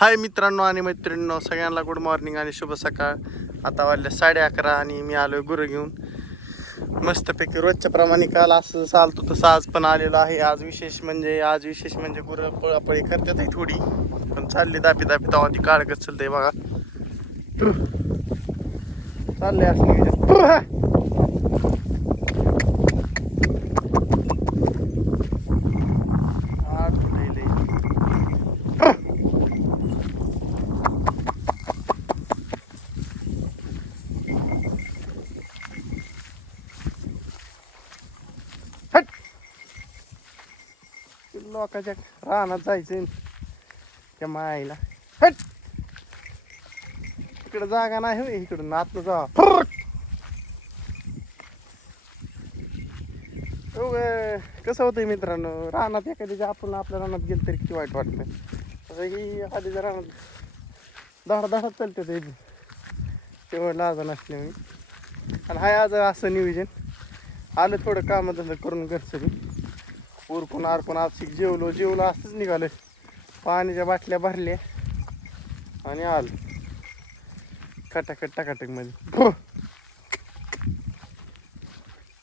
हाय मित्रांनो आणि मैत्रिणींनो सगळ्यांना गुड मॉर्निंग आणि शुभ सकाळ. आता वाजले साडे अकरा आणि मी आलो आहे गुरं घेऊन. मस्तपैकी रोजच्या प्रमाणे काल असं चालतो तसं आज पण आलेलो आहे. आज विशेष म्हणजे आज विशेष म्हणजे गुरं पळापळी करतात आहे थोडी. पण चालली दापी दापी तेव्हा ती काळ कसं चालतंय बघा. चालले असं नियोजन. आठ लय लय. हट लोकांच्या रानात जायचं त्या माईला हट! इकडं जागा नाही होय इकडून जा. कसं होतंय मित्रांनो रानात एखाद्याच्या आपण आपल्या रानात गेलं तरी किती वाईट वाटतं असं ही एखाद्याच्या रानात दहा दहा चालते ते. तेवढं लाजा नसले मी. आणि हाय आज असं नियोजन. आलं थोडं कामधंदा करून घरचं बी. उरकून आरकून आज जेवलो जेवलो असंच निघालं पाण्याच्या बाटल्या भरल्या आणि आलं. खटाखट टाकाटकमध्ये.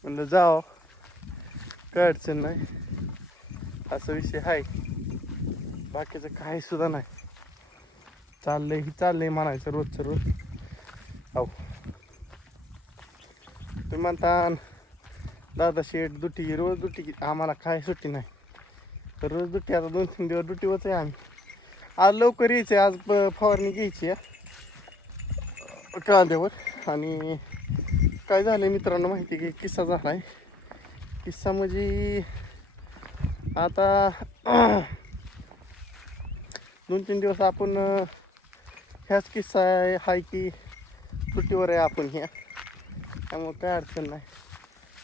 म्हणलं जाव. काय अडचण नाही. असा विषय आहे बाकीचं काही सुद्धा नाही. चाललंय ही चाललंय म्हणायचं रोजचं रोज. हो तुम्ही म्हणता दादा शेठ दुटी रोज दुटी आम्हाला काय सुट्टी नाही. तर रोज दुटी आता दोन तीन दिवस दुटीवरच आहे आम्ही. आज लवकर यायचं आहे आज प- फवारणी घ्यायची आहे. कांद्यावर. आणि काय झालं मित्रांनो माहिती आहे की? किस्सा झाला आहे. किस्सा म्हणजे आता दोन तीन दिवस आपण ह्याच किस्सा आहे हाय की सुट्टीवर आहे आपण ह्या. त्यामुळं काय अडचण नाही.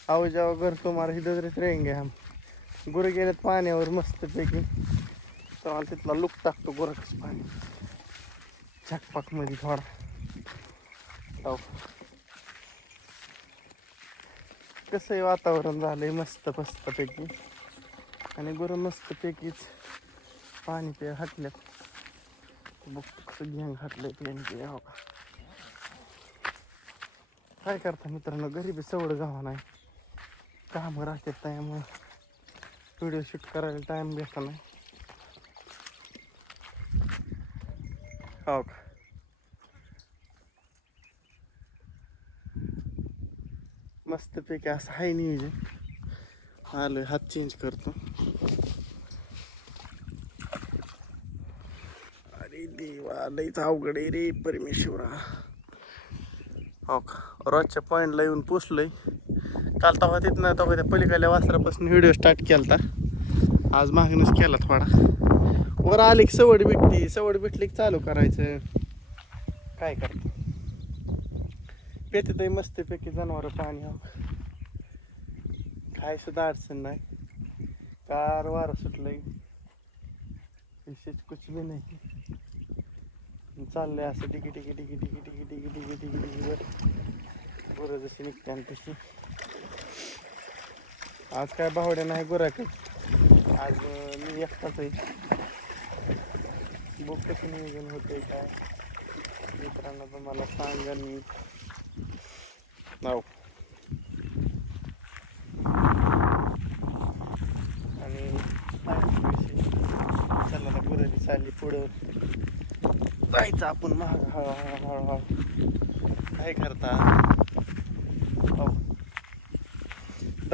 आहो जेव्हा घर तुम्हाला इधर रहते रहेंगे हम. गुरं गेलेत पाण्यावर मस्तपैकी. तेव्हा तिथला लुक टाकतो गुरकच पाणी. मध्ये थोडा. हो कसंही वातावरण झालंय मस्त मस्तपैकी आणि गुरं मस्तपैकीच पाणी पे हटल्यात. बघ कसं घेऊन घातलंय पेन हो काय करता मित्रांनो? गरीबी सवड गावा नाही. कामं राहते टाईम व्हिडिओ शूट करायला टाईम भेटत नाही. हो का? मस्तपैकी असं आहे नियोजन. आलं हात चेंज करतो. अरे देवा लईच अवघड आहे रे परमेश्वरा. हो का? रोजच्या पॉईंटला येऊन पोचलोय. काल तेव्हा तिथनं तेव्हा त्या पलीकडल्या वासरापासून व्हिडिओ स्टार्ट केला होता आज मागणंच केला थोडा. वर आली की सवड भेटली सवड भेटली की चालू करायचं. काय करतो? पेते मस्तपैकी जनावर पाणी हो काय सुद्धा अडचण नाही. कार वारं सुटलंय. विशेष कुछ बी नाही. चाललंय असं टिकी टिकी टिकी टिकी टिकी टिकी टिकी टिकी टिकी बरं जशी निघते आणि तशी. आज काय बावड्या नाही गुराक आज मी एकटाच आहे. बुक कसं नियोजन होते काय. मित्रांनो तुम्हाला सांगा मी नाव. आणि चला आता चालली पुढं. जायचं आपण महाग हळूहळू हळूहळू. काय करता? हो.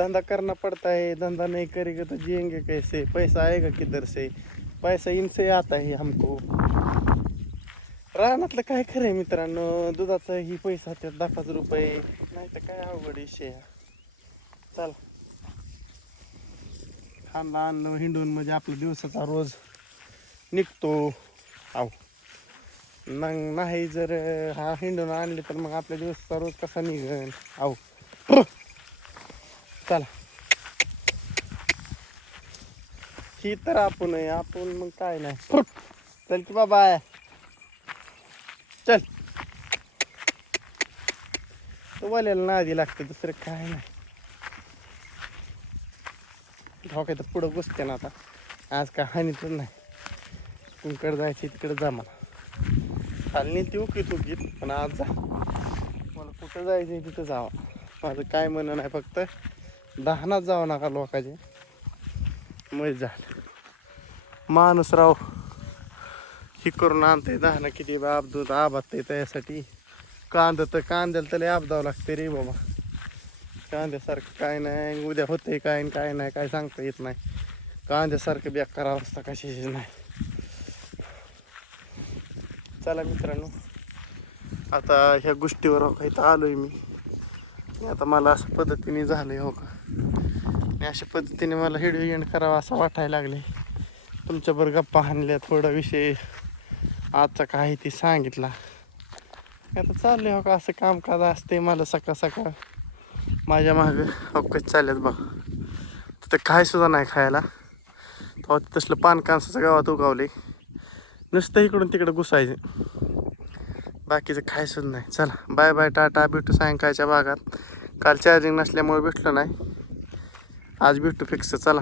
धंधा करना पड़ता है धंधा नहीं करेगा तो जिएंगे कैसे? पैसा आएगा किधर से? पैसा इनसे आता है हमको. रानातलं काय खरं आहे मित्रांनो? दुधाचा ही पैसा त्यात दहा पाच रुपये. नाही तर काय अवघड विषय चल. खांदा आणलं हिंडून म्हणजे आपला दिवसाचा रोज निघतो. आव. मग नाही जर हा हिंडून आणले तर मग आपल्या दिवसाचा रोज कसा निघेल आव. चला. ही तर आपण आहे आपण मग काय नाही. चल की बाबा. चल. तो वाल्याला नादी लागतं दुसरं काय नाही. धोक्यात पुढं घुसते ना आता. आज काय हानी तर नाही. तुमकडे जायचं तिकडे जा मला. खाली ती उकीत उकीत पण आज जा. मला कुठं जायचं तिथं जावं. माझं काय म्हणणं नाही फक्त. दहानात जावं नका लोकांचे. मग झालं. माणूस राव ही करून आणते दहाना किती बाब दूध आबादते त्यासाठी. कांदा तर कांद्याला तर आबदावं लागते रे बाबा. कांद्यासारखं काय नाही उद्या होते काय काय नाही काय सांगता येत नाही. कांद्यासारखं बेकार अवस्था कशाचीच नाही. चला मित्रांनो आता ह्या गोष्टीवर काही का आलोय मी. आता मला अशा पद्धतीने झालं हो का? आणि अशा पद्धतीने मला हिडिओ एंड करावा असं वाटायला लागले तुमच्याबरोबर गप्पा हाणल्या थोडा विषय आजचा काय ते सांगितला. आता चाललंय हो का असं कामकाज असते मला सकाळ सकाळ. माझ्या मागं अवकच चालल्यात बघ. तिथं काय सुद्धा नाही खायला. तेव्हा तसलं पान कांसाचं गावात उगावले नुसतं इकडून तिकडं घुसायचं. बाकीचं काय सुद्धा नाही. चला बाय बाय टाटा भेटू सायंकाळच्या भागात. काल चार्जिंग नसल्यामुळे भेटलो नाही. आज भेटू फिक्स चला.